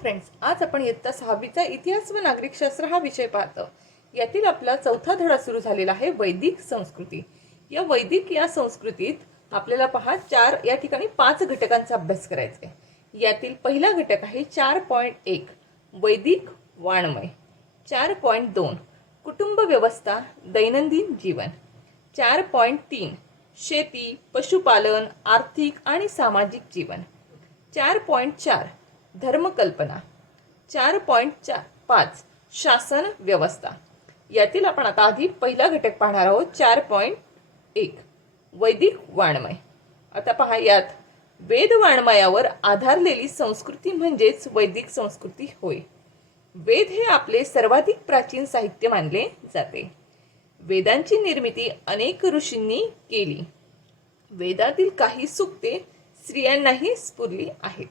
Friends, आज आपण इयत्ता 6वीचा इतिहास व नागरिकशास्त्र हा विषय पाहतो। यातील आपला चौथा धडा सुरू झालेला आहे वैदिक संस्कृती। या वैदिक या संस्कृतीत आपल्याला पहा या ठिकाणी 5 घटकांचा अभ्यास करायचा आहे। यातील पहिला घटक आहे 4.1 वैदिक वाङ्मय, 4.2 कुटुंब व्यवस्था दैनंदिन जीवन, 4.3 शेती पशुपालन आर्थिक आणि सामाजिक जीवन, 4.4 धर्मकल्पना, 4.5 शासन व्यवस्था। यातील आपण आता आधी पहिला घटक पाहणार आहोत 4.1 वैदिक वाङ्मय। आता पहा, यात वेद वाङ्मयावर आधारलेली संस्कृती म्हणजेच वैदिक संस्कृती होय। वेद हे आपले सर्वाधिक प्राचीन साहित्य मानले जाते। वेदांची निर्मिती अनेक ऋषींनी केली। वेदातील काही सूक्ते स्त्रियांनाही स्फुरली आहेत।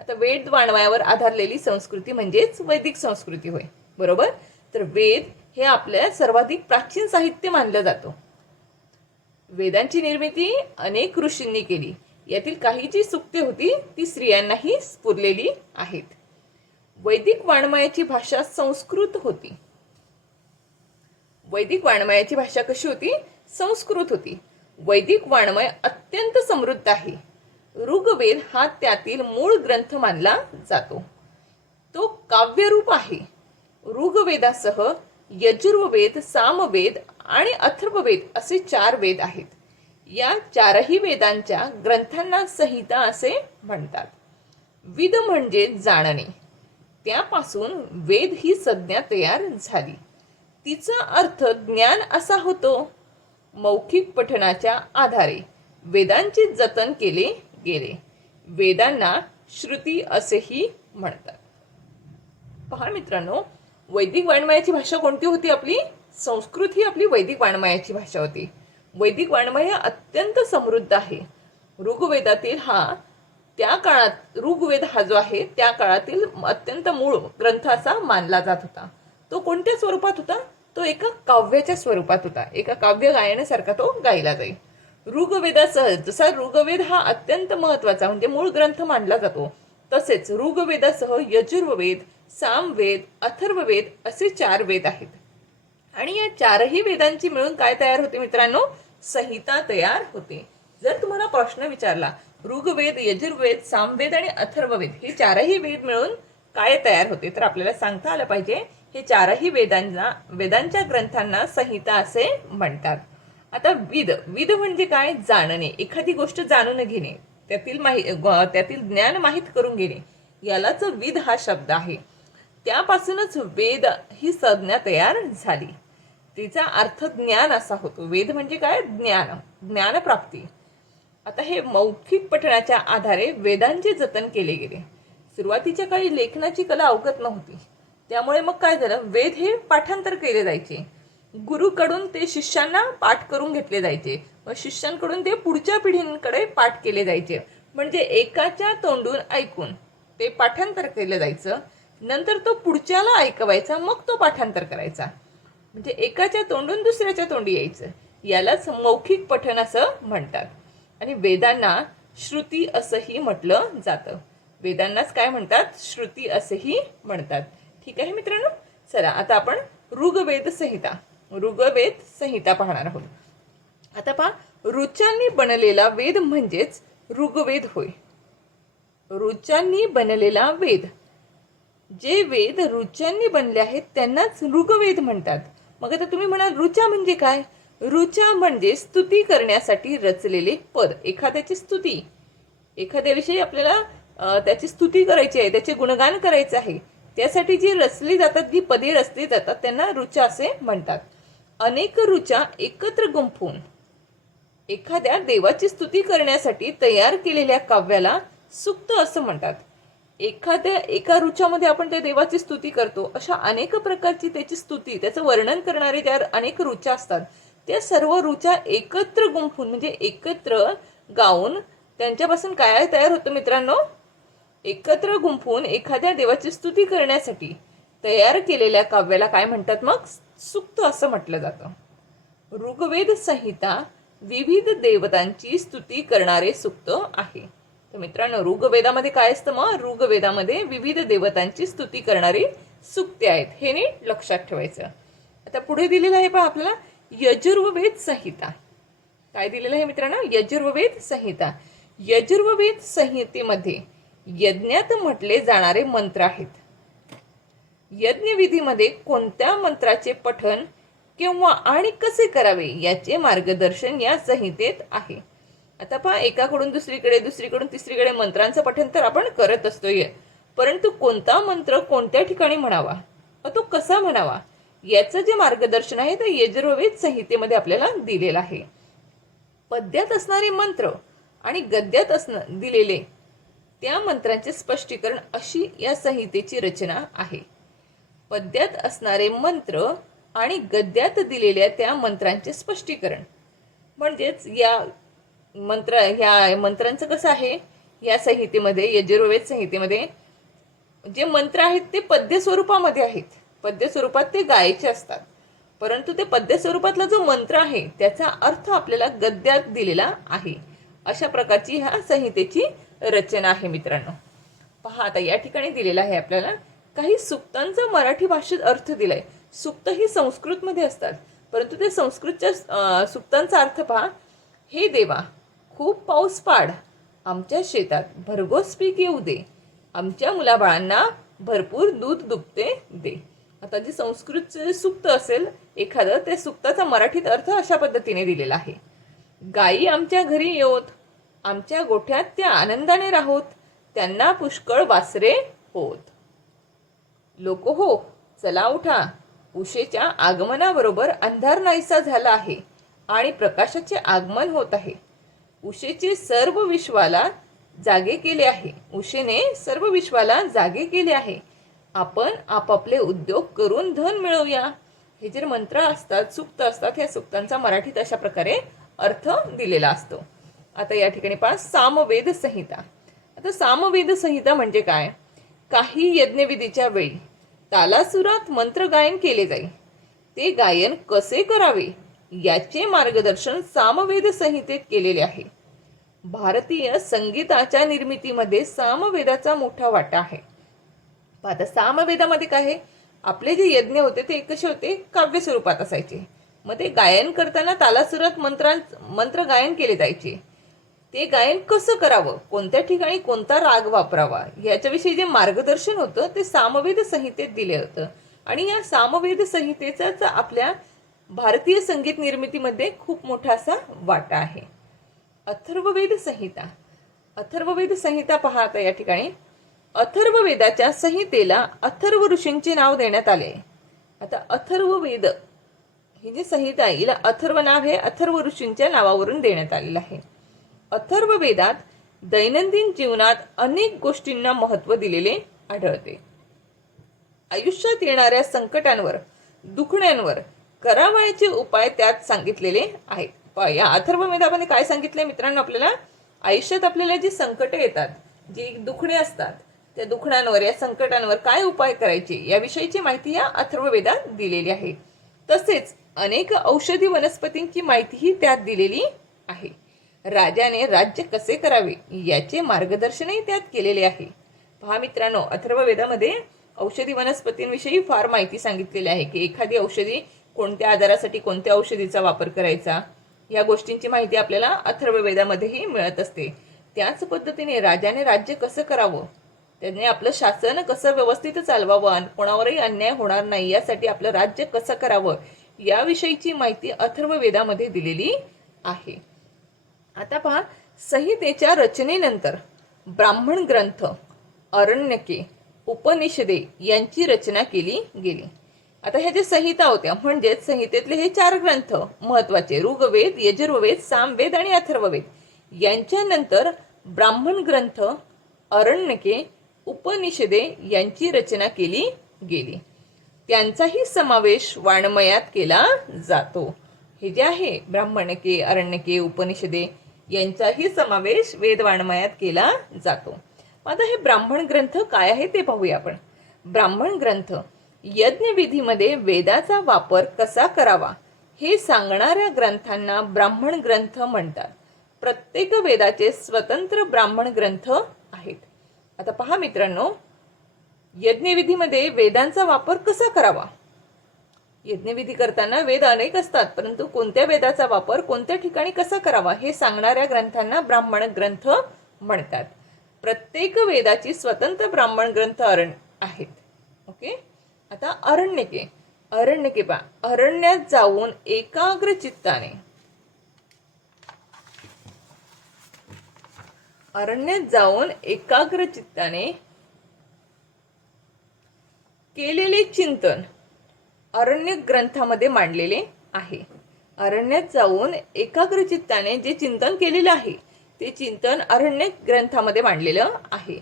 आता वेद वाङ्मयावर आधारलेली संस्कृती म्हणजेच वैदिक संस्कृती होय, बरोबर। तर वेद हे आपल्या सर्वाधिक प्राचीन साहित्य मानलं जातं। वेदांची निर्मिती अनेक ऋषींनी केली। यातील काही जी सूक्ते होती ती स्त्रियांनाही स्फुरलेली आहेत। वैदिक वाङ्मयाची भाषा संस्कृत होती। वैदिक वाङ्मयाची भाषा कशी होती? संस्कृत होती। वैदिक वाङ्मय अत्यंत समृद्ध आहे। ऋग्वेद हा त्यातील मूळ ग्रंथ मानला जातो। तो काव्यरूप आहे। ऋग्वेदासह यजुर्वेद, सामवेद आणि अथर्ववेद असे 4 वेद आहेत। या 4ही वेदांच्या ग्रंथांना संहिता असे म्हणतात। विद म्हणजे जाणणे, त्यापासून वेद ही संज्ञा तयार झाली। तिचा अर्थ ज्ञान असा होतो। मौखिक पठणाच्या आधारे वेदांचे जतन केले गेले। वेदांना श्रुती असेही म्हणतात। पहा मित्रांनो, वैदिक वाङ्मयाची भाषा कोणती होती? आपली संस्कृत ही आपली वैदिक वाङ्मयाची भाषा होती। वैदिक वाङ्मय अत्यंत समृद्ध आहे। ऋग्वेदातील त्या काळात ऋग्वेद हा जो आहे त्या काळातील अत्यंत मूळ ग्रंथ असा मानला जात होता। तो कोणत्या स्वरूपात होता? तो एका काव्याच्या स्वरूपात होता। एका काव्य गायनासारखा तो गायला जाईल। ऋग्वेदासह जसा ऋग्वेद हा अत्यंत महत्त्वाचा म्हणजे मूळ ग्रंथ मानला जातो, तसेच ऋग्वेदासह यजुर्वेद, सामवेद, अथर्ववेद असे 4 वेद आहेत। आणि या 4ही वेदांची मिळून काय तयार होते मित्रांनो? संहिता तयार होते। जर तुम्हाला प्रश्न विचारला ऋग्वेद, यजुर्वेद, सामवेद आणि अथर्ववेद हे 4ही वेद मिळून काय तयार होते, तर आपल्याला सांगता आलं पाहिजे हे 4ही वेदांच्या ग्रंथांना संहिता असे म्हणतात। आता विद म्हणजे काय? जाणणे, एखादी गोष्ट जाणून घेणे, त्यातील ज्ञान माहित करून घेणे, यालाच विद हा शब्द आहे। त्यापासूनच वेद ही संज्ञा तयार झाली। तिचा अर्थ ज्ञान असा होतो। वेद म्हणजे काय? ज्ञानप्राप्ती। आता हे मौखिक पठणाच्या आधारे वेदांचे जतन केले गेले। सुरुवातीच्या काळी लेखनाची कला अवगत नव्हती, त्यामुळे मग काय झालं? वेद हे पाठांतर केले जायचे। गुरुकडून ते शिष्यांना पाठ करून घेतले जायचे व शिष्यांकडून ते पुढच्या पिढींकडे पाठ केले जायचे। म्हणजे एकाच्या तोंडून ऐकून ते पाठांतर केलं जायचं, नंतर तो पुढच्याला ऐकवायचा, मग तो पाठांतर करायचा। म्हणजे एकाच्या तोंडून दुसऱ्याच्या तोंडी यायचं, यालाच मौखिक पठण असं म्हणतात। आणि वेदांना श्रुती असंही म्हटलं जातं। वेदांनाच काय म्हणतात? श्रुती असेही म्हणतात। ठीक आहे मित्रांनो, चला आता आपण ऋग्वेद संहिता पाहणार आहोत। आता पहा, ऋचांनी बनलेला वेद म्हणजेच ऋग्वेद होय। ऋचांनी बनलेला वेद, जे वेद ऋचांनी बनले आहेत त्यांनाच ऋग्वेद म्हणतात। मग आता तुम्ही म्हणाल ऋचा म्हणजे काय? ऋचा म्हणजे स्तुती करण्यासाठी रचलेले पद। एखाद्याची स्तुती, एखाद्याविषयी आपल्याला त्याची स्तुती करायची आहे, त्याचे गुणगान करायचे आहे, त्यासाठी जी रचली जातात, जी पदे रचली जातात त्यांना ऋचा असे म्हणतात। अनेक ऋचा एकत्र गुंफून एखाद्या देवाची स्तुती करण्यासाठी तयार केलेल्या काव्याला सूक्त असं म्हणतात। एका ऋचामध्ये आपण त्या देवाची स्तुती करतो, अशा अनेक प्रकारची त्याची स्तुती, त्याचं वर्णन करणारे ज्या अनेक ऋचा असतात त्या सर्व ऋचा एकत्र गुंफून म्हणजे एकत्र गाऊन त्यांच्यापासून काय तयार होतं मित्रांनो? एकत्र गुंफून एखाद्या देवाची स्तुती करण्यासाठी तयार केलेल्या काव्याला काय म्हणतात? मग सूक्त असं म्हटलं जातं। ऋग्वेद संहिता विविध देवतांची स्तुती करणारे सूक्त आहे। तर मित्रांनो, ऋग्वेदामध्ये काय असतं? मग ऋग्वेदामध्ये विविध देवतांची स्तुती करणारी सूक्ते आहेत, हे नीट लक्षात ठेवायचं. आता पुढे दिलेलं आहे पहा आपल्याला यजुर्वेद संहिता. काय दिलेलं आहे मित्रांनो? यजुर्वेद संहिता. यजुर्वेद संहितेमध्ये यज्ञात म्हटले जाणारे मंत्र आहेत. यज्ञविधीमध्ये कोणत्या मंत्राचे पठण केव्हा आणि कसे करावे याचे मार्गदर्शन या संहितेत आहे. आता पहा, एकाकडून दुसरीकडे, दुसरीकडून तिसरीकडे मंत्रांचं पठण तर आपण करत असतोय, परंतु कोणता मंत्र कोणत्या ठिकाणी म्हणावा व तो कसा म्हणावा याचं जे मार्गदर्शन आहे ते यजुर्वेद संहितेमध्ये आपल्याला दिलेलं आहे. पद्यात असणारे मंत्र आणि गद्यात दिलेले त्या मंत्रांचे स्पष्टीकरण अशी या संहितेची रचना आहे. पद्यात असणारे मंत्र आणि गद्यात दिलेल्या त्या मंत्रांचे स्पष्टीकरण म्हणजेच ह्या मंत्रांचं कसं आहे, या संहितेमध्ये, यजुर्वेद संहितेमध्ये जे मंत्र आहेत ते पद्य स्वरूपामध्ये आहेत. पद्य स्वरूपात ते गायचे असतात, परंतु ते पद्य स्वरूपातला जो मंत्र आहे त्याचा अर्थ आपल्याला गद्यात दिलेला आहे. अशा प्रकारची ह्या संहितेची रचना आहे मित्रांनो. पहा, आता या ठिकाणी दिलेला आहे आपल्याला काही सूक्तांचा मराठी भाषेत अर्थ दिलाय. सूक्त ही संस्कृतमध्ये असतात, परंतु ते संस्कृतच्या सूक्तांचा अर्थ पहा. हे देवा, खूप पाऊस पाड, आमच्या शेतात भरघोस पीक येऊ दे, आमच्या मुलाबाळांना भरपूर दूध दुभते दे. आता जे संस्कृतचे सूक्त असेल एखादं, त्या सूक्ताचा मराठीत अर्थ अशा पद्धतीने दिलेला आहे. गायी आमच्या घरी येवोत, आमच्या गोठ्यात त्या आनंदाने राहोत, त्यांना पुष्कळ वासरे होत. लोक हो, चला उठा, उशेच्या आगमनाबरोबर अंधार नाहीसा झाला आहे आणि प्रकाशाचे आगमन होत आहे. उशेचे सर्व विश्वाला जागे केले आहे. उशेने सर्व विश्वाला जागे केले आहे. आपण आपापले उद्योग करून धन मिळवूया. हे जे मंत्र असतात, सूक्त असतात, या सूक्तांचा मराठीत अशा प्रकारे अर्थ दिलेला असतो. आता या ठिकाणी पहा, सामवेद संहिता. आता सामवेद संहिता म्हणजे काय? काही यज्ञविधीच्या वेळी तालासुरात मंत्र गायन केले जाईल. ते गायन कसे करावे याचे मार्गदर्शन सामवेद संहितेत केलेले आहे. भारतीय संगीताच्या निर्मितीमध्ये सामवेदाचा मोठा वाटा आहे. आता सामवेदामध्ये काय आहे? आपले जे यज्ञ होते ते कसे होते? काव्य स्वरूपात असायचे. मग ते गायन करताना तालासुरात मंत्र गायन केले जायचे. ते गायन कसं करावं, कोणत्या ठिकाणी कोणता राग वापरावा याच्याविषयी जे मार्गदर्शन होतं ते सामवेद संहितेत दिले होतं. आणि या सामवेद संहितेचाच आपल्या भारतीय संगीत निर्मितीमध्ये खूप मोठा असा वाटा आहे. अथर्ववेद संहिता. अथर्ववेद संहिता पहा, आता या ठिकाणी अथर्ववेदाच्या संहितेला अथर्व ऋषींचे नाव देण्यात आले. आता अथर्ववेद ही जी संहिता आहे हिला अथर्व नाव हे अथर्व ऋषींच्या नावावरून देण्यात आलेलं आहे. अथर्ववेदात दैनंदिन जीवनात अनेक गोष्टींना महत्त्व दिलेले आढळते. आयुष्यात येणाऱ्या संकटांवर, दुखण्यांवर करावयाचे उपाय त्यात सांगितलेले आहेत. या अथर्ववेदामध्ये काय सांगितले मित्रांनो? आपल्याला आयुष्यात आपल्याला जी संकट येतात, जी दुखणे असतात, त्या दुखण्यांवर, या संकटांवर काय उपाय करायचे याविषयीची माहिती या अथर्ववेदात दिलेली आहे. तसेच अनेक औषधी वनस्पतींची माहितीही त्यात दिलेली आहे. राजाने राज्य कसे करावे याचे मार्गदर्शनही त्यात केलेले आहे. पहा मित्रांनो, अथर्ववेदामध्ये औषधी वनस्पतींविषयी फार माहिती सांगितलेली आहे की एखादी औषधी कोणत्या आजारासाठी कोणत्या औषधीचा वापर करायचा, या गोष्टींची माहिती आपल्याला अथर्ववेदामध्येही मिळत असते. त्याच पद्धतीने राजाने राज्य कसं करावं, त्याने आपलं शासन कसं व्यवस्थित चालवावं, कोणावरही अन्याय होणार नाही यासाठी आपलं राज्य कसं करावं याविषयीची माहिती अथर्ववेदामध्ये दिलेली आहे. आता पहा, संहितेच्या रचनेनंतर ब्राह्मण ग्रंथ, अरण्यके, उपनिषदे यांची रचना केली गेली. आता ह्या ज्या संहिता होत्या म्हणजेच संहितेतले हे 4 ग्रंथ महत्वाचे, ऋग्वेद, यजुर्वेद, सामवेद आणि अथर्ववेद, यांच्यानंतर ब्राह्मण ग्रंथ, अरण्यके, उपनिषदे यांची रचना केली गेली. त्यांचाही समावेश वाङ्मयात केला जातो. हे जे आहे ब्राह्मणके, अरण्यके, उपनिषदे यांचाही समावेश वेद वाङ्मयात केला जातो. आता हे ब्राह्मण ग्रंथ काय आहे ते पाहूया आपण. ब्राह्मण ग्रंथ यज्ञविधीमध्ये वेदाचा वापर कसा करावा हे सांगणाऱ्या ग्रंथांना ब्राह्मण ग्रंथ म्हणतात. प्रत्येक वेदाचे स्वतंत्र ब्राह्मण ग्रंथ आहेत. आता पहा मित्रांनो, यज्ञविधीमध्ये वेदांचा वापर कसा करावा. यज्ञविधी करताना वेद अनेक असतात, परंतु कोणत्या वेदाचा वापर कोणत्या ठिकाणी कसा करावा हे सांगणाऱ्या ग्रंथांना ब्राह्मण ग्रंथ म्हणतात. प्रत्येक वेदाची स्वतंत्र ब्राह्मण ग्रंथ आहेत. ओके. आता अरण्यके. अरण्यके पहा, अरण्यात जाऊन एकाग्र चित्ताने, अरण्यात जाऊन एकाग्र चित्ताने केलेले चिंतन अरण्य ग्रंथामध्ये मांडलेले आहे. अरण्यात जाऊन एकाग्र चित्ताने जे चिंतन केलेले आहे ते चिंतन अरण्य ग्रंथामध्ये मांडलेलं आहे.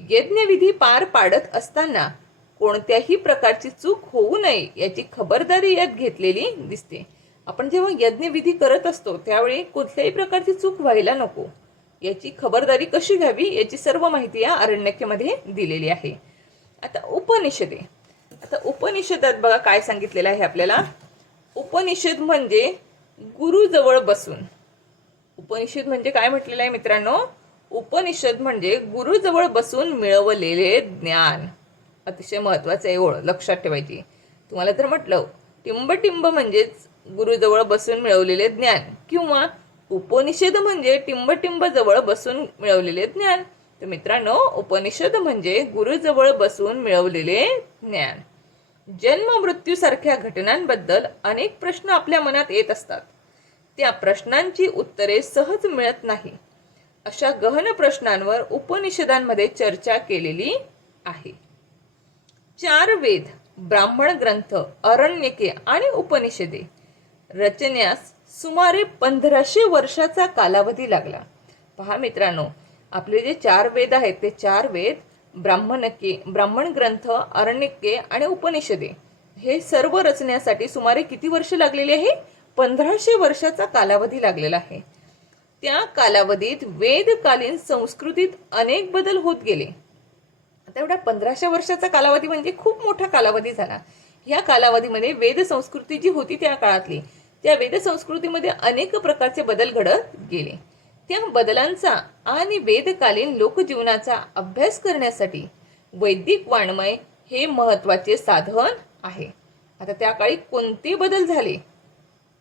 यज्ञविधी पार पाडत असताना कोणत्याही प्रकारची चूक होऊ नये याची खबरदारी यात घेतलेली दिसते. आपण जेव्हा यज्ञविधी करत असतो त्यावेळी कुठल्याही प्रकारची चूक व्हायला नको याची खबरदारी कशी घ्यावी याची सर्व माहिती या अरण्यकेमध्ये दिलेली आहे. आता उपनिषदे. आता उपनिषदात बघा काय सांगितलेलं आहे आपल्याला. उपनिषद म्हणजे गुरुजवळ बसून. उपनिषद म्हणजे काय म्हटलेलं आहे मित्रांनो. उपनिषद म्हणजे गुरुजवळ बसून मिळवलेले ज्ञान. अतिशय महत्वाचं आहे, ओळ लक्षात ठेवायची. तुम्हाला तर म्हटलं टिंबटिंब म्हणजेच गुरुजवळ बसून मिळवलेले ज्ञान, किंवा उपनिषद म्हणजे टिंबटिंब जवळ बसून मिळवलेले ज्ञान. तर मित्रांनो, उपनिषद म्हणजे गुरुजवळ बसून मिळवलेले ज्ञान. जन्म मृत्यू सारख्या घटनांबद्दल अनेक प्रश्न आपल्या मनात येत असतात. त्या प्रश्नांची उत्तरे सहज मिळत नाही. अशा गहन प्रश्नांवर उपनिषदांमध्ये चर्चा केलेली आहे. 4 वेद, ब्राह्मण ग्रंथ, अरण्यके आणि उपनिषदे रचण्यास सुमारे 1500 वर्षाचा कालावधी लागला. पहा मित्रांनो, आपले जे 4 वेद आहेत ते 4 वेद, ब्राह्मण ग्रंथ, अरण्यके आणि उपनिषदे हे सर्व रचण्यासाठी सुमारे किती वर्ष लागलेली आहे. 1500 वर्षाचा कालावधी लागलेला आहे. त्या कालावधीत वेदकालीन संस्कृतीत अनेक बदल होत गेले. आता एवढा 1500 वर्षाचा कालावधी म्हणजे खूप मोठा कालावधी झाला. या कालावधीमध्ये वेद संस्कृती जी होती त्या काळातली, त्या वेद संस्कृतीमध्ये अनेक प्रकारचे बदल घडत गेले. त्या बदलांचा आणि वेदकालीन लोकजीवनाचा अभ्यास करण्यासाठी वैदिक वाङ्मय हे महत्त्वाचे साधन आहे. आता त्या काळी कोणते बदल झाले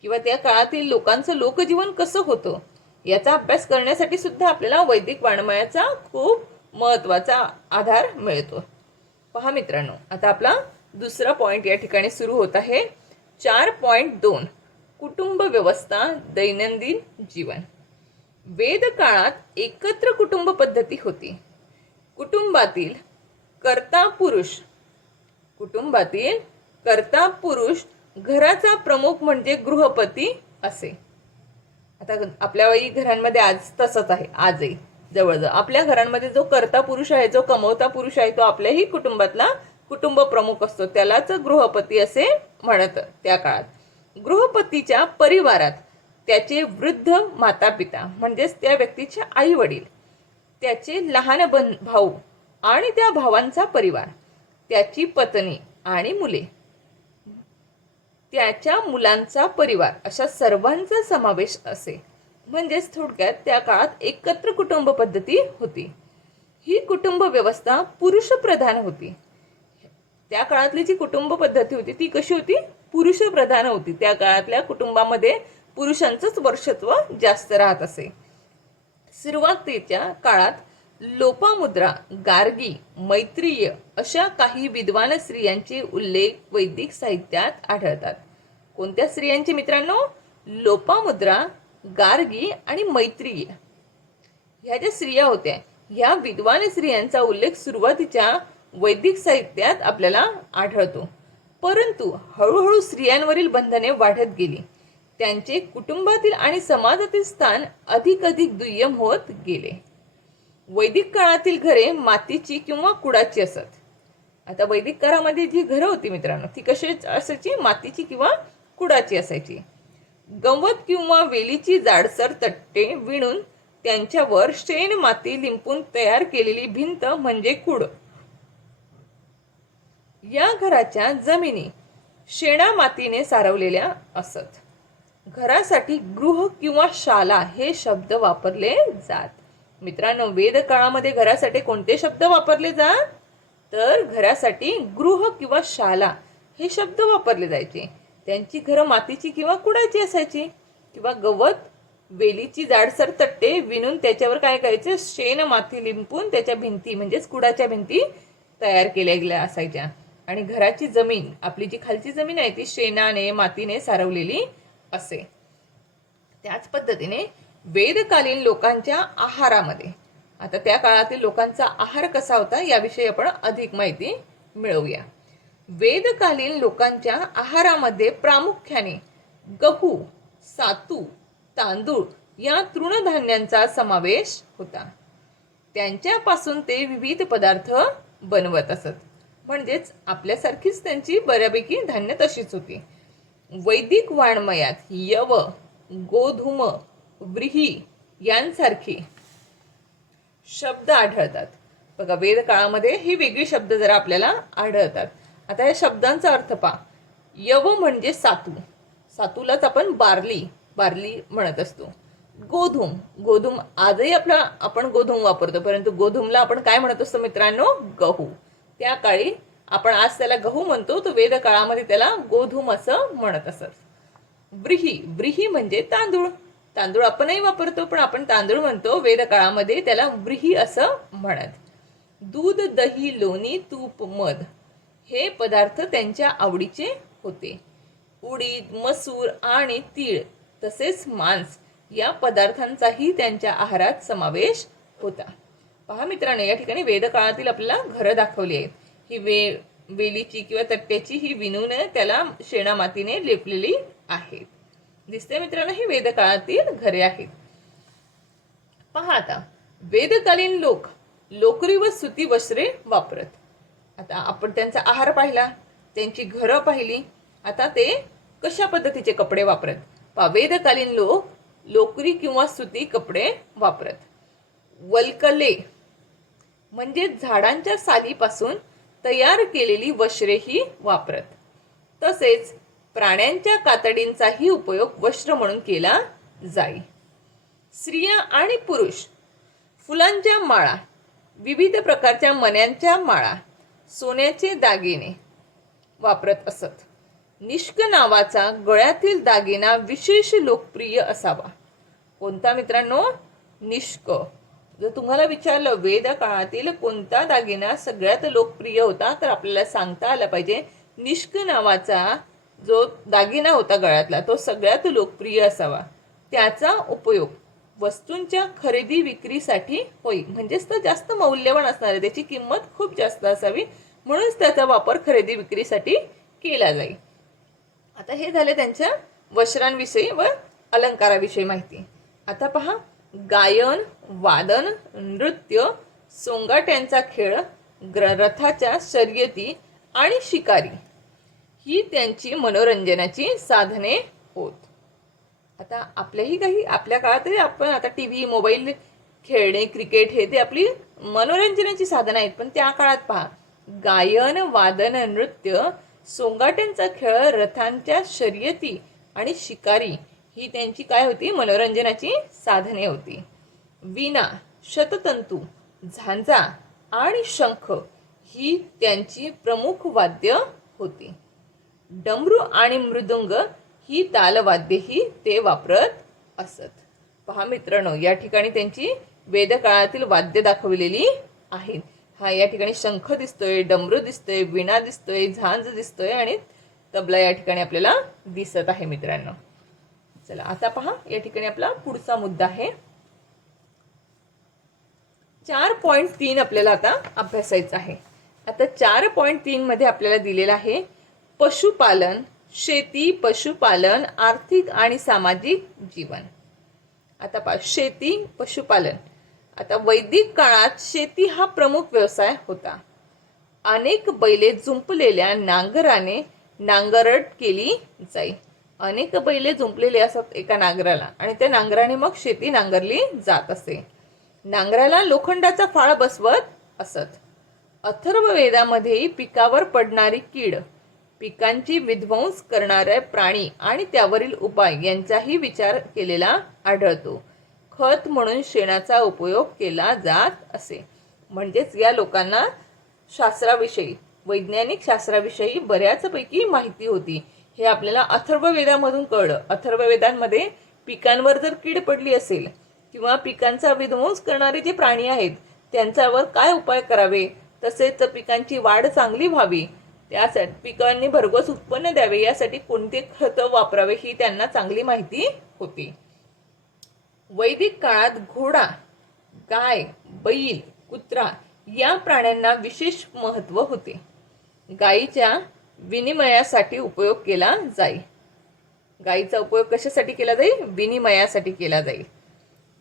किंवा त्या काळातील लोकांचं लोकजीवन कसं होतं याचा अभ्यास करण्यासाठी सुद्धा आपल्याला वैदिक वाङ्मयाचा खूप महत्त्वाचा आधार मिळतो. पहा मित्रांनो, आता आपला दुसरा पॉइंट या ठिकाणी सुरू होत आहे. 4.2 कुटुंब व्यवस्था, दैनंदिन जीवन. वेद काळात एकत्र कुटुंब पद्धती होती. कुटुंबातील कर्ता पुरुष घराचा प्रमुख म्हणजे गृहपती असे. आता आपल्या घरांमध्ये आज तसंच आहे. आजही जवळजवळ आपल्या घरांमध्ये जो कर्ता पुरुष आहे, जो कमवता पुरुष आहे, तो आपल्याही कुटुंबातला कुटुंब प्रमुख असतो. त्यालाच गृहपती असे म्हणत. त्या काळात गृहपतीच्या परिवारात त्याचे वृद्ध माता पिता म्हणजेच त्या व्यक्तीचे आई वडील, त्याचे लहान भाऊ आणि त्या भावांचा परिवार, त्याची पत्नी आणि मुले, त्याच्या मुलांचा परिवार अशा सर्वांचा समावेश असे. म्हणजेच थोडक्यात त्या काळात एकत्र कुटुंब पद्धती होती. ही कुटुंब व्यवस्था पुरुष प्रधान होती. त्या काळातली जी कुटुंब पद्धती होती ती कशी होती. पुरुष प्रधान होती. त्या काळातल्या कुटुंबामध्ये पुरुषांचंच वर्चस्व जास्त राहत असे. सुरुवातीच्या काळात लोपामुद्रा, गार्गी, मैत्रेय अशा काही विद्वान स्त्रियांचे उल्लेख वैदिक साहित्यात आढळतात. कोणत्या स्त्रियांचे मित्रांनो. लोपामुद्रा, गार्गी आणि मैत्रेय ह्या ज्या स्त्रिया होत्या, ह्या विद्वान स्त्रियांचा उल्लेख सुरुवातीच्या वैदिक साहित्यात आपल्याला आढळतो. परंतु हळूहळू स्त्रियांवरील बंधने वाढत गेली. त्यांचे कुटुंबातील आणि समाजातील स्थान अधिक दुय्यम होत गेले. वैदिक काळातील घरे मातीची किंवा कुडाची असत. आता वैदिक काळामध्ये जी घरं होती मित्रांनो ती कशी असायची. मातीची किंवा कुडाची असायची. गवत किंवा वेलीची जाडसर तट्टे विणून त्यांच्यावर शेण माती लिंपून तयार केलेली भिंत म्हणजे कुड. या घराच्या जमिनी शेणा मातीने सारवलेल्या असत. घरासाठी गृह किंवा शाला हे शब्द वापरले जात. मित्रांनो, वेद काळामध्ये घरासाठी कोणते शब्द वापरले जात? तर घरासाठी गृह किंवा शाला हे शब्द वापरले जायचे. त्यांची घरं मातीची किंवा कुडाची असायची, किंवा गवत वेलीची जाडसर तट्टे विणून त्याच्यावर काय करायचे, शेण माती लिंपून त्याच्या भिंती म्हणजेच कुडाच्या भिंती तयार केल्या गेल्या असायच्या. आणि घराची जमीन, आपली जी खालची जमीन आहे ती शेणाने मातीने सारवलेली असे. त्याच पद्धतीने वेदकालीन लोकांच्या आहारामध्ये, आता त्या काळातील लोकांचा आहार कसा होता याविषयी आपण अधिक माहिती मिळवूया. वेदकालीन लोकांच्या आहारामध्ये प्रामुख्याने गहू, सातू, तांदूळ या तृणधान्यांचा समावेश होता. त्यांच्यापासून ते विविध पदार्थ बनवत असत. म्हणजेच आपल्यासारखीच त्यांची बऱ्यापैकी धान्य तशीच होती. वैदिक वाङ्मयात यव, गोधूम, व्रीही यांसारखे शब्द आढळतात. बघा, वेद काळामध्ये ही वेगळी शब्द जरा आपल्याला आढळतात. आता या शब्दांचा अर्थ पहा. यव म्हणजे सातू, सातूलाच आपण बार्ली म्हणत असतो. गोधूम, गोधूम आजही आपण गोधूम वापरतो, परंतु गोधूमला आपण काय म्हणत असतो मित्रांनो? गहू. त्या काळी आपण आज त्याला गहू म्हणतो, तो वेद काळामध्ये त्याला गोधूम असं म्हणत असत. व्रीही म्हणजे तांदूळ, तांदूळ आपणही वापरतो पण आपण तांदूळ म्हणतो, वेद काळामध्ये त्याला व्रीही असं म्हणत. दूध, दही, लोणी, तूप, मध हे पदार्थ त्यांच्या आवडीचे होते. उडीद, मसूर आणि तीळ तसेच मांस या पदार्थांचाही त्यांच्या आहारात समावेश होता. पहा मित्रांनो, या ठिकाणी वेद काळातील आपल्याला घरं दाखवली आहेत. ही वेलीची किंवा तट्ट्याची ही विणून त्याला शेणा मातीने लेपलेली आहेत. दिसते मित्रांनो, ही वेद काळातील घरे आहेत. पहा आता, वेदकालीन लोक लोकरी व सुती वस्त्रे वापरत. आता आपण त्यांचा आहार पाहिला, त्यांची घरं पाहिली. आता ते कशा पद्धतीचे कपडे वापरत? पहा, वेदकालीन लोक लोकरी किंवा सुती कपडे वापरत. वल्कले म्हणजे झाडांच्या सालीपासून तयार केलेली वस्त्रेही वापरत. तसेच प्राण्यांच्या कातडींचाही उपयोग वस्त्र म्हणून केला जाई. स्त्रिया आणि पुरुष फुलांच्या माळा, विविध प्रकारच्या मण्यांच्या माळा, सोन्याचे दागिने वापरत असत. निष्क नावाचा गळ्यातील दागिना विशेष लोकप्रिय असावा. कोणता मित्रांनो? निष्क. जर तुम्हाला विचारलं वेद काळातील कोणता दागिना सगळ्यात लोकप्रिय होता, तर आपल्याला सांगता आलं पाहिजे निष्क नावाचा जो दागिना होता गळ्यातला तो सगळ्यात लोकप्रिय असावा. त्याचा उपयोग वस्तूंच्या खरेदी विक्रीसाठी होई. म्हणजेच तो जास्त मौल्यवान असणार आहे, त्याची किंमत खूप जास्त असावी, म्हणूनच त्याचा वापर खरेदी विक्रीसाठी केला जाईल. आता हे झाले त्यांच्या वस्त्रांविषयी व अलंकाराविषयी माहिती. आता पहा, गायन, वादन, नृत्य, सोंगाट्यांचा खेळ, रथाच्या शर्यती आणि शिकारी ही त्यांची मनोरंजनाची साधने होत. आता आपल्याही काही आपल्या काळातही आपण आता टीव्ही, मोबाईल खेळणे, क्रिकेट हे ते आपली मनोरंजनाची साधनं आहेत. पण त्या काळात पहा, गायन, वादन, नृत्य, सोंगाट्यांचा खेळ, रथांच्या शर्यती आणि शिकारी ही त्यांची काय होती? मनोरंजनाची साधने होती. वीणा, शततंतू, झांजा आणि शंख ही त्यांची प्रमुख वाद्य होती. डमरू आणि मृदुंग ही तालवाद्येही ते वापरत असत. पहा मित्रांनो, या ठिकाणी त्यांची वेद काळातील वाद्य दाखवलेली आहेत. हा या ठिकाणी शंख दिसतोय, डमरू दिसतोय, वीणा दिसतोय, झांज दिसतोय आणि तबला या ठिकाणी आपल्याला दिसत आहे मित्रांनो. चला आता पहा, या ठिकाणी आपला पुढचा मुद्दा आहे 4.3 आपल्याला आता अभ्यासायचा आहे. आता 4.3 मध्ये आपल्याला दिलेला आहे पशुपालन, शेती, पशुपालन, आर्थिक आणि सामाजिक जीवन. आता पहा, शेती, पशुपालन. आता वैदिक काळात शेती हा प्रमुख व्यवसाय होता. अनेक बैले जुंपलेल्या नांगराने नांगरट केली जाई. अनेक बैले जुंपलेले असत एका नांगराला आणि त्या नांगराने मग शेती नांगरली जात असे. नांगराला लोखंडाचा फाळ बसवत असत. अथर्ववेदामध्ये पिकावर पडणारी कीड पिकांची विध्वंस करणारे प्राणी आणि त्यावरील उपाय यांचाही विचार केलेला आढळतो. खत म्हणून शेणाचा उपयोग केला जात असे. म्हणजेच या लोकांना शास्त्राविषयी, वैज्ञानिक शास्त्राविषयी बऱ्याचपैकी माहिती होती. हे आपल्याला अथर्ववेदामधून कळलं. अथर्ववेदांमध्ये पिकांवर जर कीड पडली असेल किंवा पिकांचा विध्वंस करणारे जे प्राणी आहेत त्यांच्यावर काय उपाय करावे, तसेच पिकांची वाढ चांगली व्हावी, त्यासाठी पिकांनी भरघोस उत्पन्न द्यावे यासाठी कोणते खत वापरावे ही त्यांना चांगली माहिती होती. वैदिक काळात घोडा, गाय, बैल, कुत्रा या प्राण्यांना विशेष महत्त्व होते. गायीच्या विनिमयासाठी उपयोग केला जाई. गायीचा उपयोग कशासाठी केला जाईल? विनिमयासाठी केला जाईल.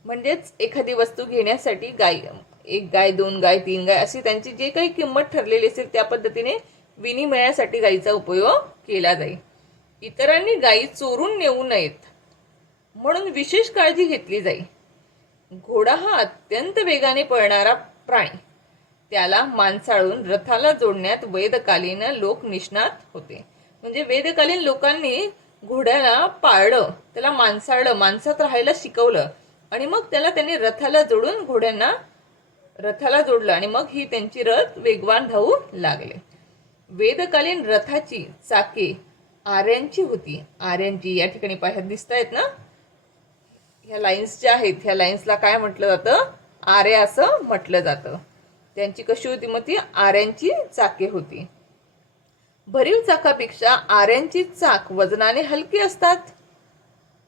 म्हणजेच एखादी वस्तू घेण्यासाठी एक गाय, 2 गाय, 3 गाय अशी त्यांची जे काही किंमत ठरलेली असेल त्या पद्धतीने विनिमयासाठी गायीचा उपयोग केला जाईल. इतरांनी गायी चोरून नेऊ नयेत म्हणून विशेष काळजी घेतली जाई. घोडा हा अत्यंत वेगाने पळणारा प्राणी. त्याला माणसाळून रथाला जोडण्यात वेदकालीन लोक निष्णात होते. म्हणजे वेदकालीन लोकांनी घोड्याला पाळलं, त्याला माणसाळलं, माणसात राहायला शिकवलं आणि मग त्याला त्यांनी रथाला जोडून घोड्यांना रथाला जोडलं आणि मग ही त्यांची रथ वेगवान धावू लागले. वेदकालीन रथाची चाके आऱ्यांची होती. आऱ्यांची या ठिकाणी पाहायला दिसत आहेत ना, ह्या लाईन्स ज्या आहेत ह्या लाईन्सला काय म्हटलं जातं? आऱ्या असं म्हटलं जातं. त्यांची कशी होती? मग ती आऱ्यांची चाके होती. भरीव चाकापेक्षा आऱ्यांची चाक वजनाने हलकी असतात.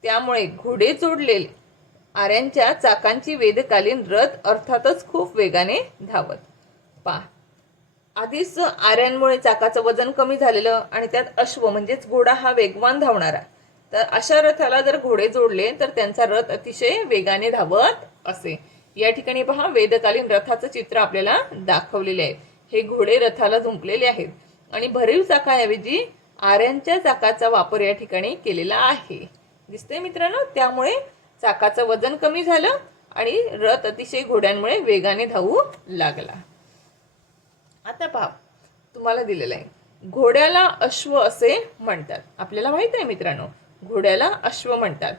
त्यामुळे घोडे जोडलेले आऱ्यांच्या चाकांची वेदकालीन रथ अर्थातच खूप वेगाने धावत. आधीच आऱ्यांमुळे चाकाचं वजन कमी झालेलं आणि त्यात अश्व म्हणजेच घोडा हा वेगवान धावणारा, तर अशा रथाला जर घोडे जोडले तर त्यांचा रथ अतिशय वेगाने धावत असे. या ठिकाणी पहा, वेदकालीन रथाचं चित्र आपल्याला दाखवलेले आहे. हे घोडे रथाला झुंपलेले आहेत आणि भरीव चाकाऐवजी आऱ्यांच्या चाकाचा वापर या ठिकाणी केलेला आहे. दिसतंय मित्रांनो? त्यामुळे चाकाचं वजन कमी झालं आणि रथ अतिशय घोड्यांमुळे वेगाने धावू लागला. आता पहा, तुम्हाला दिलेलं आहे घोड्याला अश्व असे म्हणतात. आपल्याला माहित आहे मित्रांनो, घोड्याला अश्व म्हणतात.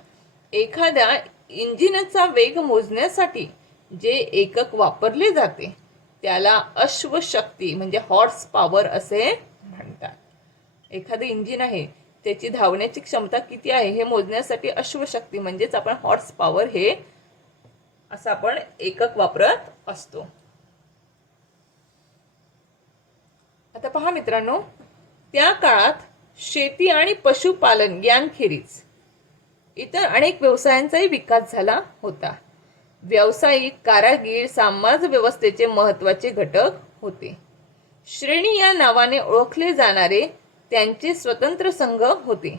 एखाद्या इंजिनचा वेग मोजण्यासाठी जे एकक वापरले जाते त्याला अश्वशक्ती म्हणजे हॉर्स पॉवर असे म्हणतात. एखादं इंजिन आहे त्याची धावण्याची क्षमता किती आहे हे मोजण्यासाठी अश्वशक्ती म्हणजेच आपण हॉर्स पॉवर हे असं आपण एकक वापरत असतो. आता पहा मित्रांनो, त्या काळात शेती आणि पशुपालन यांखेरीज इतर अनेक व्यवसायांचाही विकास झाला होता. व्यावसायिक, कारागीर समाज व्यवस्थेचे महत्त्वाचे घटक होते. श्रेणी या नावाने ओळखले जाणारे त्यांचे स्वतंत्र संघ होते.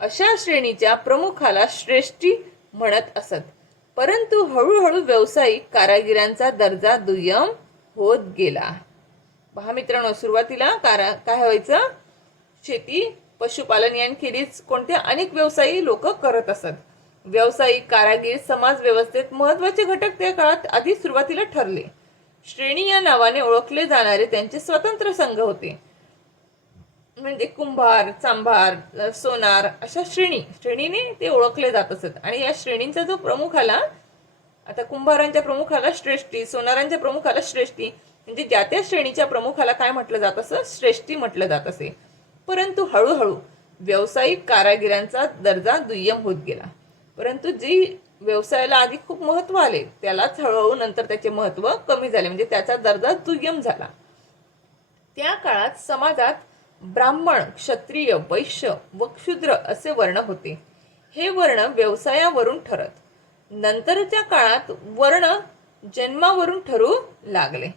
अशा श्रेणीच्या प्रमुखाला श्रेष्ठी म्हणत असत. परंतु हळूहळू व्यावसायिक कारागिरांचा दर्जा दुय्यम होत गेला. पहा मित्रांनो, सुरुवातीला काय व्हायचं? शेती, पशुपालन यांखेरीज कोणते अनेक व्यवसायी लोक करत असत. व्यावसायिक, कारागीर समाज व्यवस्थेत महत्त्वाचे घटक त्या काळात आधी सुरुवातीला ठरले. श्रेणी या नावाने ओळखले जाणारे त्यांचे स्वतंत्र संघ होते. म्हणजे कुंभार, चांभार, सोनार अशा श्रेणीने ते ओळखले जात असत. आणि या श्रेणींचा जो प्रमुख आला, आता कुंभारांच्या प्रमुखाला श्रेष्ठी, सोनारांच्या प्रमुखाला श्रेष्ठी, म्हणजे ज्या त्या श्रेणीच्या प्रमुखाला काय म्हटलं जात असं? श्रेष्ठी म्हटलं जात असे. परंतु हळूहळू व्यावसायिक कारागिरांचा दर्जा दुय्यम होत गेला. परंतु जी व्यवसायाला आधी खूप महत्त्व आले त्यालाच हळूहळू नंतर त्याचे महत्त्व कमी झाले, म्हणजे त्याचा दर्जा दुय्यम झाला. त्या काळात समाजात ब्राह्मण, क्षत्रिय, वैश्य व क्षुद्र असे वर्ण होते. हे वर्ण व्यवसायावरून ठरत. नंतरच्या काळात वर्ण जन्मावरून ठरू लागले.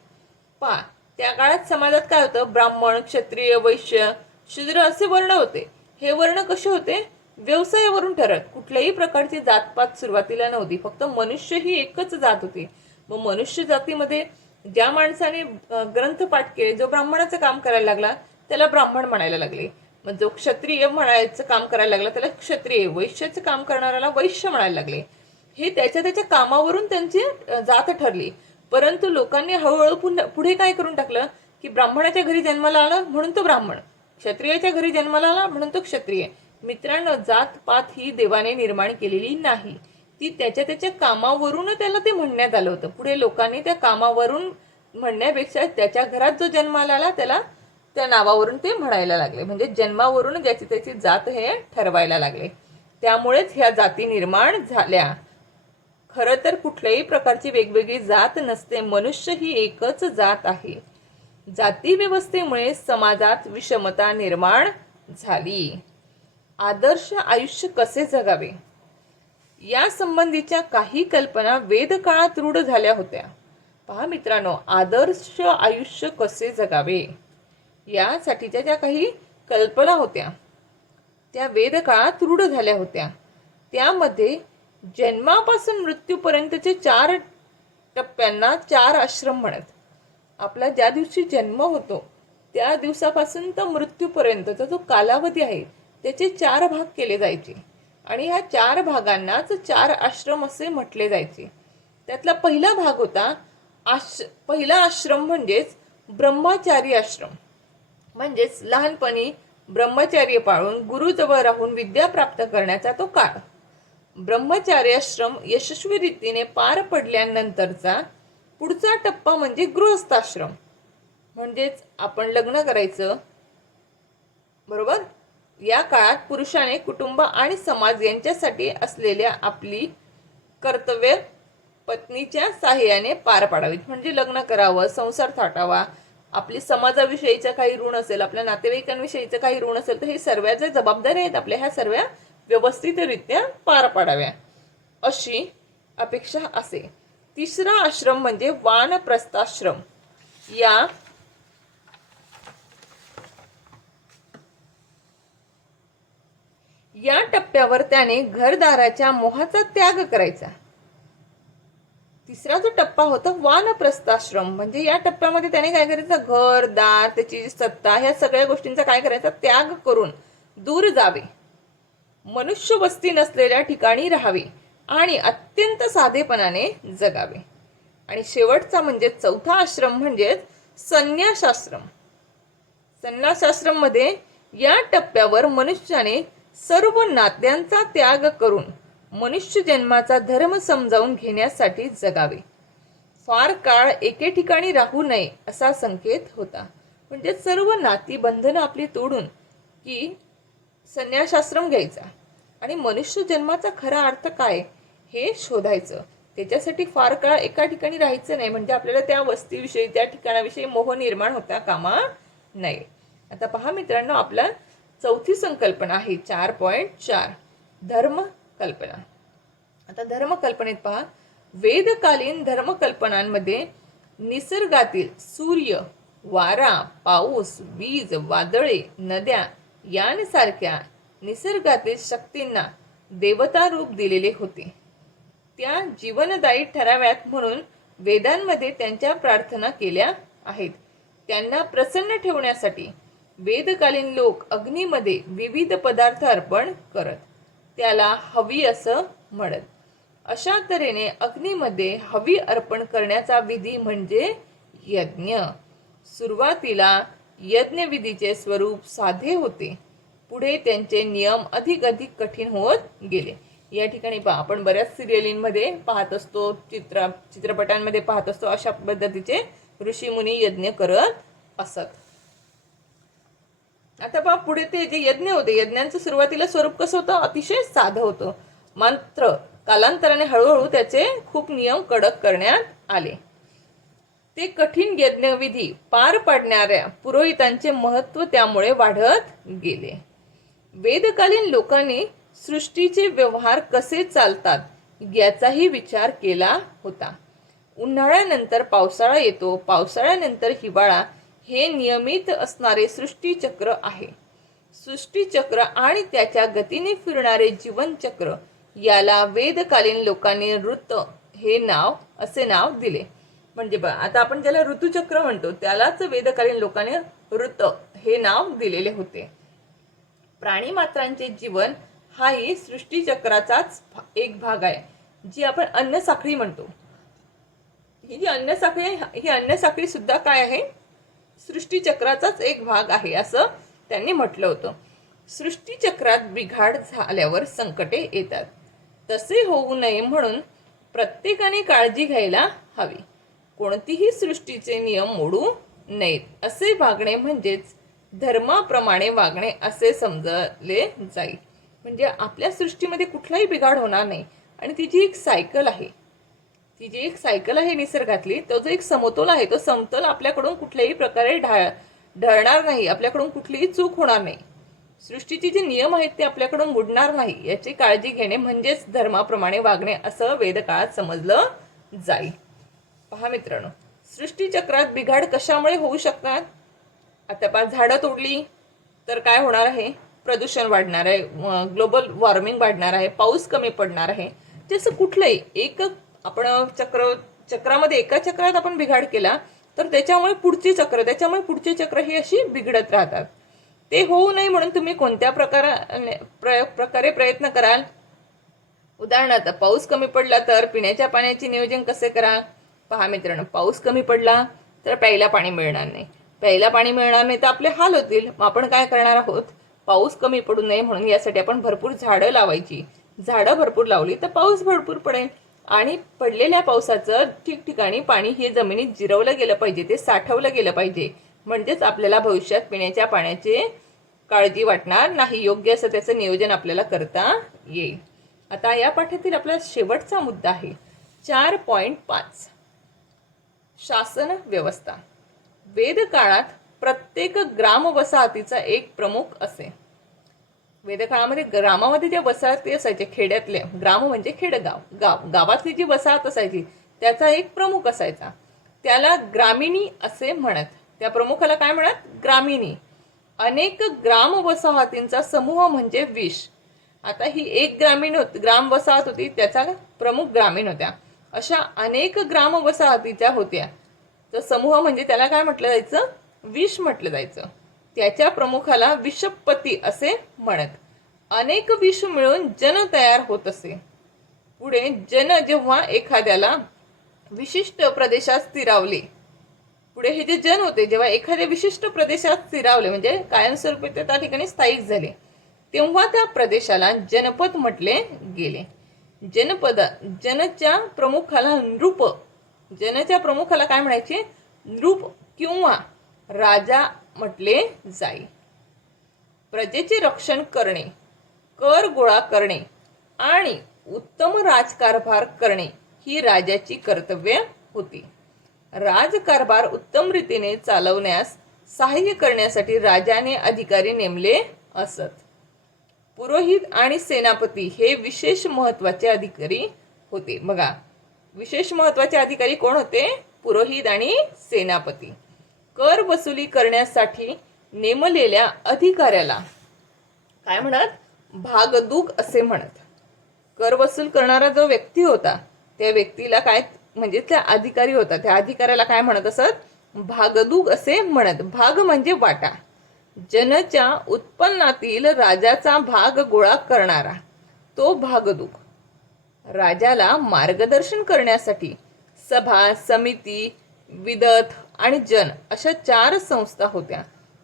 त्या काळात समाजात काय होतं? ब्राह्मण, क्षत्रिय, वैश्य, शूद्र असे वर्ण होते. हे वर्ण कसे होते? व्यवसायावरून ठरत. कुठल्याही प्रकारची जातपात सुरुवातीला नव्हती. फक्त मनुष्य ही एकच जात होती. मग मनुष्य जातीमध्ये ज्या माणसाने ग्रंथपाठ केले, जो ब्राह्मणाचं काम करायला लागला त्याला ब्राह्मण म्हणायला लागले. मग जो क्षत्रिय म्हणायचं काम करायला लागला त्याला क्षत्रिय, वैश्याचं काम करणाऱ्याला वैश्य म्हणायला लागले. हे त्याच्या कामावरून त्यांची जात ठरली. परंतु लोकांनी हळूहळू पुढे काय करून टाकलं की ब्राह्मणाच्या घरी जन्माला आलं म्हणून तो ब्राह्मण, क्षत्रियाच्या घरी जन्माला आला म्हणून तो क्षत्रिय. मित्रांनो, जात पात ही देवाने निर्माण केलेली नाही, ती त्याच्या त्याच्या कामावरून त्याला ते म्हणण्यात आलं होतं. पुढे लोकांनी त्या कामावरून म्हणण्यापेक्षा त्याच्या घरात जो जन्माला आला त्याला त्या नावावरून ते म्हणायला लागले. म्हणजे जन्मावरून ज्याची त्याची जात हे ठरवायला लागले. त्यामुळेच ह्या जाती निर्माण झाल्या. खरं तर कुठल्याही प्रकारची वेगवेगळी जात नसते, मनुष्य ही एकच जात आहे. जाती व्यवस्थेमुळे समाजात विषमता निर्माण झाली. आदर्श आयुष्य कसे जगावे या संबंधीच्या काही कल्पना वेदकाळात रूढ झाल्या होत्या. पहा मित्रांनो, आदर्श आयुष्य कसे जगावे यासाठीच्या ज्या काही कल्पना होत्या त्या वेदकाळात रूढ झाल्या होत्या. त्यामध्ये जन्मापासून मृत्यूपर्यंतचे 4 टप्प्यांना 4 आश्रम म्हणत. आपला ज्या दिवशी जन्म होतो त्या दिवसापासून तर मृत्यूपर्यंतचा जो कालावधी आहे त्याचे 4 भाग केले जायचे आणि ह्या 4 भागांनाच 4 आश्रम असे म्हटले जायचे. त्यातला पहिला भाग होता पहिला आश्रम म्हणजेच ब्रह्मचारी आश्रम. म्हणजेच लहानपणी ब्रह्मचर्य पाळून गुरुजवळ राहून विद्या प्राप्त करण्याचा तो काळ. ब्रह्मचार्याश्रम यशस्वी रीतीने पार पडल्यानंतरचा पुढचा टप्पा म्हणजे गृहस्थाश्रम. म्हणजेच आपण लग्न करायचं, बरोबर. या काळात पुरुषाने कुटुंब आणि समाज यांच्यासाठी असलेल्या आपली कर्तव्य पत्नीच्या साहाय्याने पार पाडावीत. म्हणजे लग्न करावं, संसार थाटावा, आपली समाजाविषयीचं काही ऋण असेल, आपल्या नातेवाईकांविषयीचं काही ऋण असेल, तर हे सर्व ज्या जबाबदाऱ्या आहेत आपल्या ह्या सर्व व्यवस्थितरित्या पार पाडाव्या अशी अपेक्षा असे. तिसरा आश्रम म्हणजे वानप्रस्थाश्रम. या टप्प्यावर त्याने घरदाराच्या मोहाचा त्याग करायचा. तिसरा जो टप्पा होता वानप्रस्थाश्रम, म्हणजे या टप्प्यामध्ये त्याने काय करायचं, घर दार त्याची सत्ता ह्या सगळ्या गोष्टींचा काय करायचा, त्याग करून दूर जावे, मनुष्य वस्ती नसलेल्या ठिकाणी राहावे आणि अत्यंत साधेपणाने जगावे. आणि शेवटचा म्हणजे चौथा आश्रम म्हणजे संन्यासाश्रम. संन्यासाश्रम मध्ये या टप्प्यावर मनुष्याने सर्व नात्यांचा त्याग करून मनुष्य जन्माचा धर्म समजावून घेण्यासाठी जगावे. फार काळ एके ठिकाणी राहू नये असा संकेत होता. म्हणजे सर्व नाती बंधनं आपली तोडून की संन्यासाश्रम घ्यायचा आणि मनुष्य जन्माचा खरा अर्थ काय हे शोधायचं. त्याच्यासाठी फार काळ एका ठिकाणी राहायचं नाही, म्हणजे आपल्याला त्या वस्तीविषयी त्या ठिकाणाविषयी मोह निर्माण होता कामा नये. आता पहा मित्रांनो, आपला चौथी संकल्पना आहे 4.4 धर्म कल्पना. आता धर्मकल्पनेत पहा, वेदकालीन धर्मकल्पनांमध्ये निसर्गातील सूर्य, वारा, पाऊस, वीज, वादळे, नद्या यांसारख्या निसर्गातील शक्तींना देवता रूप दिलेले होते. त्या जीवनदायी ठराव्यात म्हणून वेदांमध्ये त्यांच्या प्रार्थना केल्या आहेत. त्यांना प्रसन्न ठेवण्यासाठी वेदकालीन लोक अग्नीमध्ये विविध पदार्थ अर्पण करत, त्याला हवी असं म्हणत. अशा तऱ्हेने अग्नीमध्ये हवी अर्पण करण्याचा विधी म्हणजे यज्ञ. सुरुवातीला यज्ञविधीचे स्वरूप साधे होते, पुढे त्यांचे नियम अधिक कठीण होत गेले. या ठिकाणी आपण बऱ्याच सिरियलींमध्ये पाहत असतो, चित्रपटांमध्ये पाहत असतो, अशा पद्धतीचे ऋषीमुनी यज्ञ करत असत. आता पहा पुढे ते जे यज्ञ होते, यज्ञांचं सुरुवातीला स्वरूप कसं होतं, अतिशय साधं होतं. मात्र कालांतराने हळूहळू त्याचे खूप नियम कडक करण्यात आले. ते कठीण यज्ञविधी पार पाडणाऱ्या पुरोहितांचे महत्त्व त्यामुळे वाढत गेले. वेदकालीन लोकांनी सृष्टीचे व्यवहार कसे चालतात याचाही विचार केला होता. उन्हाळ्यानंतर पावसाळा येतो, पावसाळ्यानंतर हिवाळा हे नियमित असणारे सृष्टीचक्र आहे. सृष्टीचक्र आणि त्याच्या गतीने फिरणारे जीवनचक्र याला वेदकालीन लोकांनी ऋत हे असे नाव दिले. म्हणजे आता आपण ज्याला ऋतुचक्र म्हणतो त्यालाच वेदकालीन लोकांनी ऋत हे नाव दिलेले होते. प्राणी मात्रांचे जीवन हाही सृष्टीचक्राचाच एक भाग आहे, जी आपण अन्नसाखळी म्हणतो. ही जी अन्नसाखळी सुद्धा काय आहे, सृष्टीचक्राचाच एक भाग आहे असं त्यांनी म्हटलं होतं. सृष्टीचक्रात बिघाड झाल्यावर संकटे येतात. तसे होऊ नये म्हणून प्रत्येकाने काळजी घ्यायला हवी. कोणतीही सृष्टीचे नियम मोडू नयेत. असे वागणे म्हणजेच धर्माप्रमाणे वागणे असे समजले जाईल. म्हणजे आपल्या सृष्टीमध्ये कुठलाही बिघाड होणार नाही आणि तिची एक सायकल आहे. ती जी एक सायकल आहे निसर्गातली, तो जो एक समतोल आहे, तो समतोल आपल्याकडून कुठल्याही प्रकारे ढळणार नाही. आपल्याकडून कुठलीही चूक होणार नाही. सृष्टीचे जे नियम आहेत ते आपल्याकडून मोडणार नाही याची काळजी घेणे म्हणजेच धर्माप्रमाणे वागणे असं वेदकाळात समजलं जाईल. पहा मित्रांनो, सृष्टीचक्रात बिघाड कशामुळे होऊ शकतात? आता पहा, झाडं तोडली तर काय होणार आहे? प्रदूषण वाढणार आहे, ग्लोबल वॉर्मिंग वाढणार आहे, पाऊस कमी पडणार आहे. जसं कुठलंही एक आपण चक्रामध्ये एका चक्रात आपण बिघाड केला तर त्याच्यामुळे पुढचे चक्र ही अशी बिघडत राहतात. ते होऊ नये म्हणून तुम्ही कोणत्या प्रकारे प्रयत्न कराल? उदाहरणार्थ, पाऊस कमी पडला तर पिण्याच्या पाण्याचे नियोजन कसे करा? पहा मित्रांनो, पाऊस कमी पडला तर प्यायला पाणी मिळणार नाही. प्यायला पाणी मिळणार नाही तर आपले हाल होतील. मग आपण काय करणार आहोत? पाऊस कमी पडू नये म्हणून यासाठी आपण भरपूर झाडं लावायची. झाडं भरपूर लावली तर पाऊस भरपूर पडेल आणि पडलेल्या पावसाचं ठिकठिकाणी पाणी हे जमिनीत जिरवलं गेलं पाहिजे, ते साठवलं गेलं पाहिजे. म्हणजेच आपल्याला भविष्यात पिण्याच्या पाण्याची काळजी वाटणार नाही. योग्य असं त्याचं नियोजन आपल्याला करता येईल. आता या पाठातील आपला शेवटचा मुद्दा आहे 4.5 शासन व्यवस्था. वेदकाळात प्रत्येक ग्रामवसाहतीचा एक प्रमुख असे. वेदकाळामध्ये ग्रामामध्ये ज्या वसाहती असायच्या, खेड्यातले, ग्राम म्हणजे खेडगाव, गावातली जी वसाहत असायची त्याचा एक प्रमुख असायचा. त्याला ग्रामिणी असे म्हणत. त्या प्रमुखाला काय म्हणत? ग्रामिणी. अनेक ग्राम वसाहतींचा समूह म्हणजे 20. आता ही एक ग्राम वसाहत होती, त्याचा प्रमुख ग्रामीण होत्या. अशा अनेक ग्राम वसाहतीच्या होत्या. तर समूह म्हणजे त्याला काय म्हटलं जायचं? 20 म्हटलं जायचं. त्याच्या प्रमुखाला विषपती असे म्हणत. अनेक विष मिळून जन तयार होत असे. पुढे जन जेव्हा एखाद्याला विशिष्ट प्रदेशात स्थिरावले, पुढे हे जे जन होते जेव्हा एखाद्या विशिष्ट प्रदेशात स्थिरावले म्हणजे कायमस्वरूपी ते त्या ठिकाणी स्थायिक झाले, तेव्हा त्या प्रदेशाला जनपद म्हटले गेले. जनच्या प्रमुखाला नृप, जनच्या प्रमुखाला काय म्हणायचे? नृप किंवा राजा म्हटले जाई. प्रजेचे रक्षण करणे, कर गोळा करणे आणि उत्तम राजकारभार करणे ही राजाची कर्तव्ये होती. राजकारभार उत्तम रीतीने चालवण्यास सहाय्य करण्यासाठी राजाने अधिकारी नेमले असत. पुरोहित आणि सेनापती हे विशेष महत्वाचे अधिकारी होते. बघा, विशेष महत्वाचे अधिकारी कोण होते? पुरोहित आणि सेनापती. कर वसुली करण्यासाठी नेमलेल्या अधिकाऱ्याला काय म्हणत? भागदूक असे म्हणत. कर वसूल करणारा जो व्यक्ती होता त्या व्यक्तीला काय म्हणजे त्या अधिकारी होता, त्या अधिकाऱ्याला काय म्हणत असत? भागदूक असे म्हणत. भाग म्हणजे वाटा. जनच्या उत्पन्नातील राजाचा भाग गोळा करणारा तो भागदूक. राजाला मार्गदर्शन करण्यासाठी सभा, समिती, विदत आणि जन अशा 4 संस्था होत्या.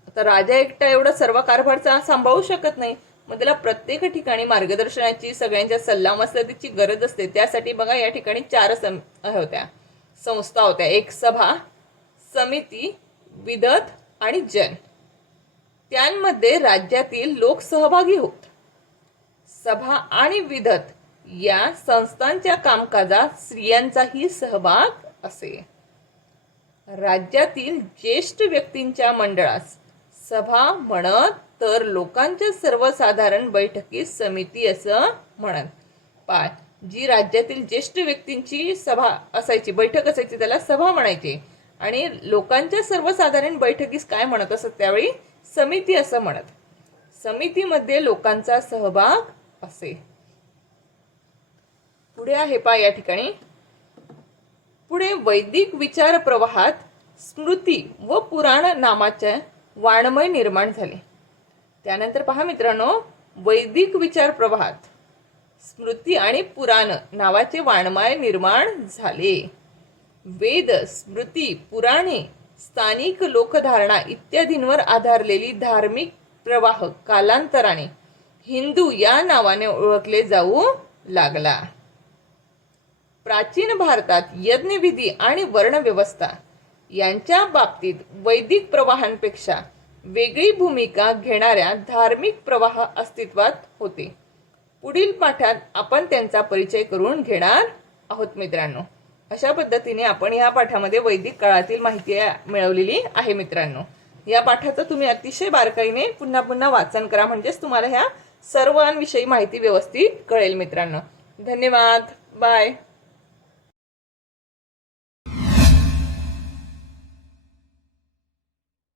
आता राजा एकटा एवढा सर्व कारभारचा सांभाळू शकत नाही. मग त्याला प्रत्येक ठिकाणी मार्गदर्शनाची, सगळ्यांच्या सल्लामसलतीची गरज असते. त्यासाठी बघा या ठिकाणी 4 संस्था होत्या. एक सभा, समिती, विदत आणि जन. त्यांमध्ये राज्यातील लोक सहभागी होत. सभा आणि विदत या संस्थांच्या कामकाजात स्त्रियांचाही सहभाग असे. राज्यातील ज्येष्ठ व्यक्तींच्या मंडळास सभा म्हणत, तर लोकांच्या सर्वसाधारण बैठकीस समिती असं म्हणत. जी राज्यातील ज्येष्ठ व्यक्तींची सभा असायची, बैठक असायची, त्याला सभा म्हणायचे. आणि लोकांच्या सर्वसाधारण बैठकीस काय म्हणत असत? त्यावेळी समिती असं म्हणत. समितीमध्ये लोकांचा सहभाग असे. पुढे आहे या ठिकाणी पुढे वैदिक विचार प्रवाहात स्मृती व पुराण नामाचे वाङ्मय निर्माण झाले. त्यानंतर पहा मित्रांनो, वैदिक विचार प्रवाहात स्मृती आणि पुराण नावाचे वाङ्मय निर्माण झाले. वेद, स्मृती, पुराणे स्थानिक लोकधारणा इत्यादींवर आधारलेली धार्मिक प्रवाह कालांतराने हिंदू या नावाने ओळखले जाऊ लागला. प्राचीन भारतात यज्ञविधी आणि वर्णव्यवस्था यांच्या बाबतीत वैदिक प्रवाहांपेक्षा वेगळी भूमिका घेणाऱ्या धार्मिक प्रवाह अस्तित्वात होते. पुढील पाठात आपण त्यांचा परिचय करून घेणार आहोत मित्रांनो. अशा पद्धतीने आपण या पाठामध्ये वैदिक काळातील माहिती मिळवलेली आहे मित्रांनो. या पाठाचं तुम्ही अतिशय बारकाईने पुन्हा पुन्हा वाचन करा, म्हणजेच तुम्हाला ह्या सर्वांविषयी माहिती व्यवस्थित कळेल मित्रांनो. धन्यवाद. बाय.